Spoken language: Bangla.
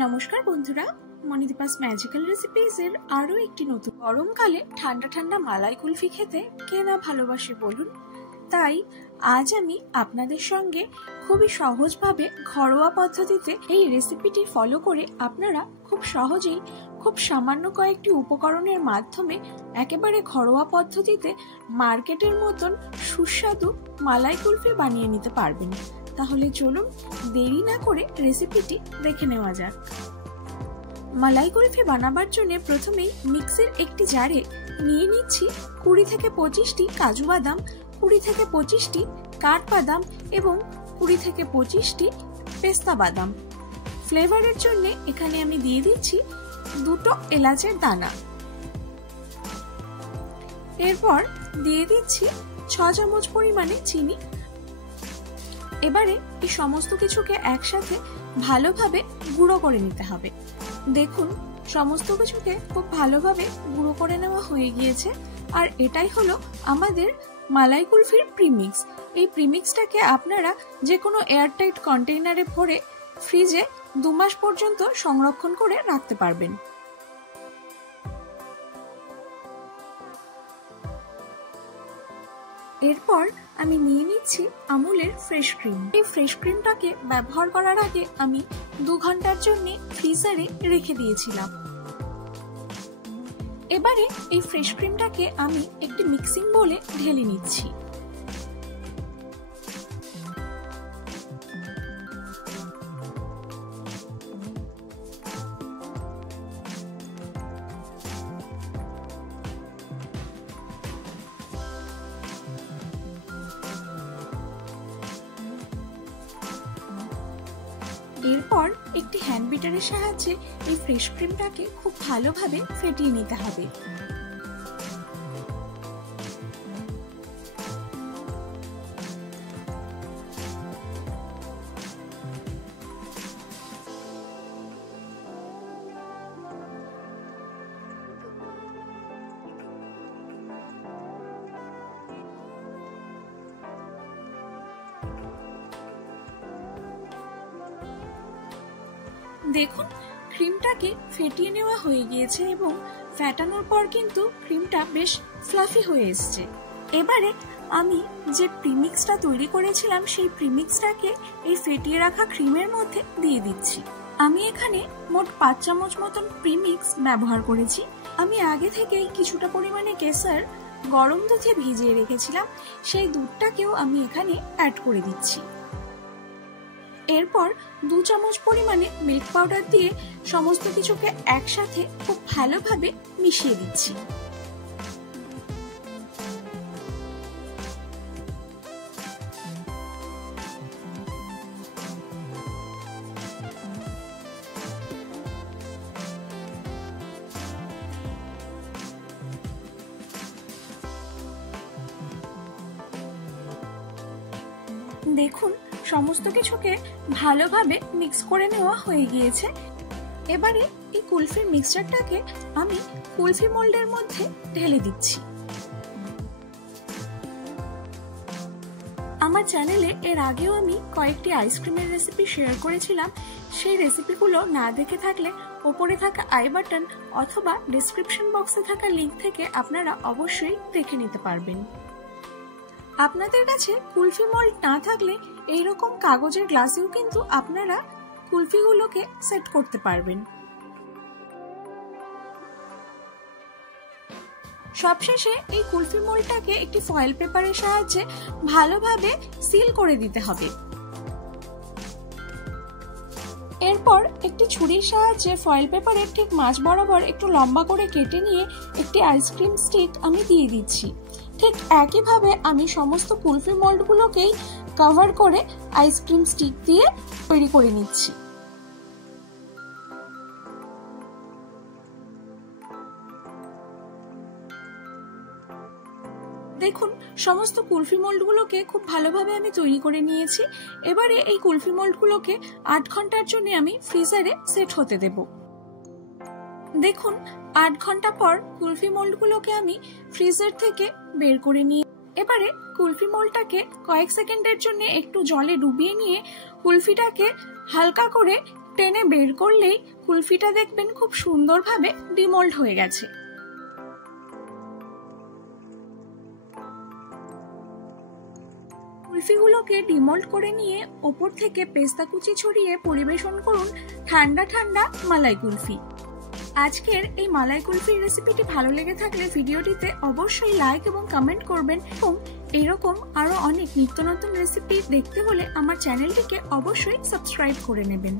নমস্কার বন্ধুরা, মনিদীপাস ম্যাজিক্যাল রেসিপিস এর আরো একটি নতুন গরমকালে ঠান্ডা ঠান্ডা মালাই কুলফি খেতে কে না ভালোবাসে বলুন। তাই আজ আমি আপনাদের সঙ্গে খুবই সহজভাবে ঘরোয়া পদ্ধতিতে এই রেসিপিটি ফলো করে আপনারা খুব সহজেই খুব সামান্য কয়েকটি উপকরণের মাধ্যমে একেবারে ঘরোয়া পদ্ধতিতে মার্কেটের মতন সুস্বাদু মালাই কুলফি বানিয়ে নিতে পারবেন। তাহলে চলুন দেরি না করে রেসিপিটি দেখে নেওয়া যাক। মালাই কুলফি বানাবার জন্য প্রথমেই মিক্সির একটি জারে নিয়ে নিচ্ছি 20 থেকে 25টি কাজু বাদাম, 20 থেকে 25টি কাঠবাদাম এবং 20 থেকে 25টি পেস্তা বাদাম। ফ্লেভারের জন্য এখানে আমি দিয়ে দিচ্ছি 2 এলাচের দানা। এরপর দিয়ে দিচ্ছি 6 চামচ পরিমাণে চিনি। এবারে এই সমস্ত কিছুকে একসাথে ভালোভাবে গুঁড়ো করে নিতে হবে। দেখুন সমস্ত কিছুকে খুব ভালোভাবে গুঁড়ো করে নেওয়া হয়ে গিয়েছে। আর এটাই হলো আমাদের মালাই কুলফির প্রিমিক্স। এই প্রিমিক্সটাকে আপনারা যে কোনো এয়ারটাইট কন্টেইনারে ভরে ফ্রিজে 2 মাস পর্যন্ত সংরক্ষণ করে রাখতে পারবেন। এরপর আমি নিয়ে নিচ্ছি আমুলের ফ্রেশ ক্রিম। এই ফ্রেশ ক্রিমটাকে ব্যবহার করার আগে আমি 2 ঘন্টার জন্য ফ্রিজারে রেখে দিয়েছিলাম। এবারে এই ফ্রেশ ক্রিমটাকে আমি একটি মিক্সিং বোলে ঢেলে নিচ্ছি। এরপর একটি হ্যান্ড বিটারের সাহায্যে এই ফ্রেশ ক্রিমটাকে খুব ভালোভাবে ফেটিয়ে নিতে হবে। দেখুন ক্রিমটাকে ফেটিয়ে নেওয়া হয়ে গিয়েছে এবং ফেটানোর পর কিন্তু ক্রিমটা বেশ ফ্লাফি হয়ে এসেছে। এবারে আমি যে প্রিমিক্সটা তৈরি করেছিলাম সেই প্রিমিক্সটাকে এই ফেটিয়ে রাখা ক্রিমের মধ্যে দিয়ে দিচ্ছি। আমি এখানে মোট 5 চামচ মতন প্রিমিক্স ব্যবহার করেছি। আমি আগে থেকেই কিছুটা পরিমাণে কেসার গরম দুধে ভিজিয়ে রেখেছিলাম, সেই দুধটাকেও আমি এখানে অ্যাড করে দিচ্ছি। এরপর 2 চামচ পরিমাণে মিল্ক পাউডার দিয়ে সমস্ত কিছুকে একসাথে খুব ভালোভাবে মিশিয়ে দিচ্ছি। দেখুন সমস্ত কিছুকে ভালোভাবে মিক্স করে নেওয়া হয়ে গিয়েছে। এবারে এই কুলফির মিক্সচারটাকে আমি কুলফি মোল্ডের মধ্যে ঢেলে দিচ্ছি। আমার চ্যানেলে এর আগেও আমি কয়েকটি আইসক্রিমের রেসিপি শেয়ার করেছিলাম। সেই রেসিপিগুলো না দেখে থাকলে ওপরে থাকা আই বাটন অথবা ডেসক্রিপশন বক্সে থাকা লিংক থেকে আপনারা অবশ্যই দেখে নিতে পারবেন। আপনাদের কাছে কুলফি মোল্ড না থাকলে এইরকম কাগজের গ্লাসেও কিন্তু আপনারা কুলফিগুলোকে সেট করতে পারবেন। সবশেষে এই কুলফি মোল্ডটাকে একটি ফয়েল পেপারের সাহায্যে ভালোভাবে সিল করে দিতে হবে। এরপর একটি ছুরির সাহায্যে ফয়েল পেপারের ঠিক মাঝ বরাবর একটু লম্বা করে কেটে নিয়ে একটি আইসক্রিম স্টিক আমি দিয়ে দিচ্ছি। ঠিক একইভাবে আমি সমস্ত কুলফি মোল্ডগুলোকেই কভার করে আইসক্রিম স্টিক দিয়ে তৈরি করে নিচ্ছি। দেখুন সমস্ত কুলফি মোল্ডগুলোকে খুব ভালোভাবে আমি তৈরি করে নিয়েছি। এবারে এই কুলফি মোল্ডগুলোকে 8 ঘন্টার জন্য আমি ফ্রিজারে সেট হতে দেব। দেখুন 8 ঘন্টা পর কুলফি মোল্ডগুলোকে আমি ফ্রিজার থেকে বের করে নিয়ে এবারে কুলফি মোল্ডটাকে কয়েক সেকেন্ডের জন্য একটু জলে ডুবিয়ে নিয়ে কুলফিটাকে হালকা করে টেনে বের করলেই কুলফিটা দেখবেন খুব সুন্দরভাবে ডিমোল্ড হয়ে গেছে। কুলফিগুলোকে ডিমোল্ড করে নিয়ে ওপর থেকে পেস্তা কুচি ছড়িয়ে পরিবেশন করুন ঠান্ডা ঠান্ডা মালাই কুলফি। আজকের এই মালাই কুলফির রেসিপিটি ভালো লেগে থাকলে ভিডিওটিতে অবশ্যই লাইক এবং কমেন্ট করবেন এবং এরকম আরো অনেক নিত্য নতুন রেসিপি দেখতে হলে আমার চ্যানেলটিকে অবশ্যই সাবস্ক্রাইব করে নেবেন।